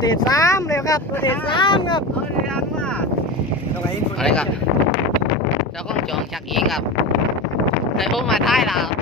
เดช3เร็วครับตัวเดช3ครับเอาเรื่องว่าตรงไหนอะไรครับเจ้าของจองชักเองครับแต่ผมมาท้ายแล้วครับ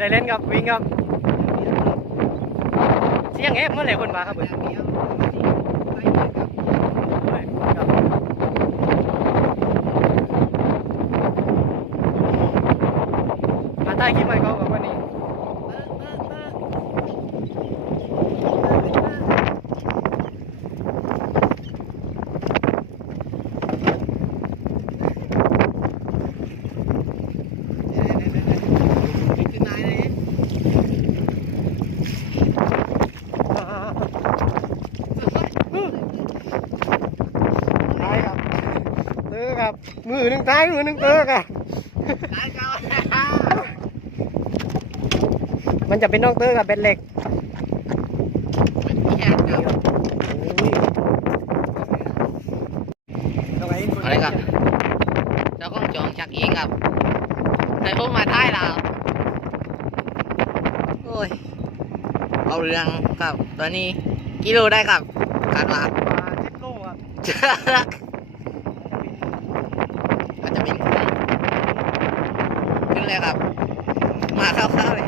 ได้เล่นครับวิ่งครับเสียงเอฟเมื่อไหร่คนมาครับเพื่อนมาใต้คลิปใหม่เขาบอกว่านี่ครับมือหนึ่งท้ายมือหนึ่งเตอครับมันจะเป็นน้องเตอร์กับเป็นเหล็กอะไรครับเจ้าของจองชักเองครับแต่ผมมาท้ายแล้วโอ้ยเอาเรื่องครับตอนนี้กิโลได้ครับขาดว่า10 โลครับอาจจะเป็นขึ้นเลยครับมาเข้าวๆเลย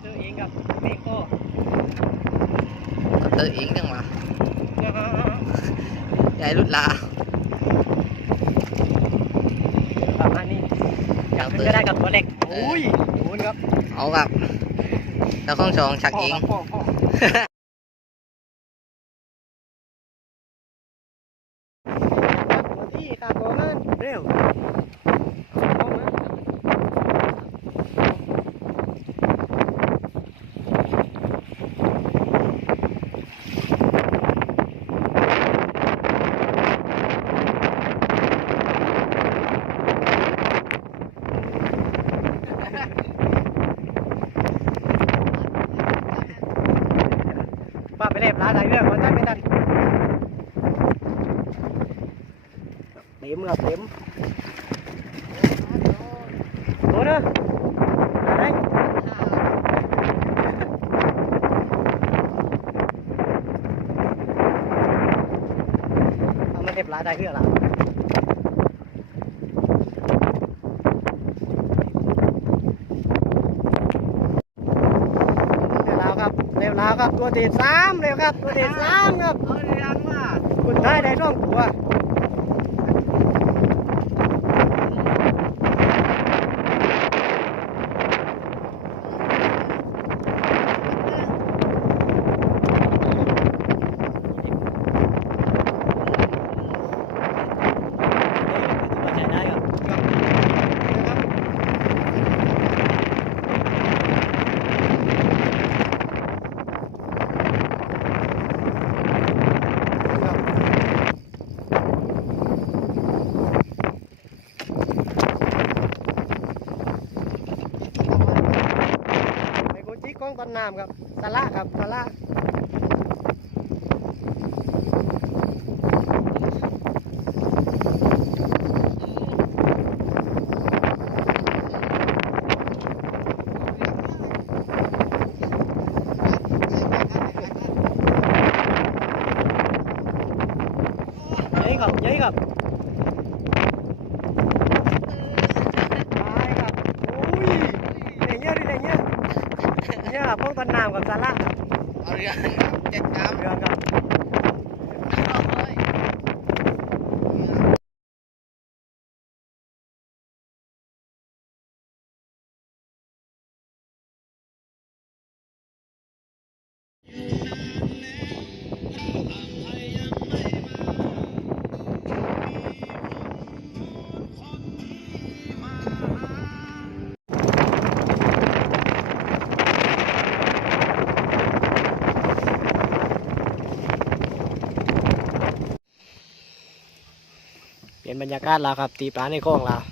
เตอร์เองครับเมฆก็เตอร์เองจังวะใหญ่รุดลาประมาณนี้อย่างขึ้นก็ได้กับตัวเล็กโอ้ยดูนะครับเอาครับเจ้าของจองชักเองที่ตามตัวมันเร็วป้าไปเล็บร้านไหนเรื่องมันได้ไม่ทันเต็มครับเต็มโอ้เนอะอะไรเอามาเล็บร้านได้เรื่องละเร็ว แล้วครับตัวเด็ดสามเลยครับตัวเด็ดสามครับ เอาเรื่องว่า คุณได้ร่องตัวใช้ได้ครับกล้องต้นน้ำครับสาระครับสาระเย้ครับเย้ครับเนี่ยครับพวกต้นน้ำกับสาระครับ เอาเรื่องเจ็ดกรัม เรือครับเปลี่ยนบรรยากาศแล้วครับตีปลาในคลองแล้ว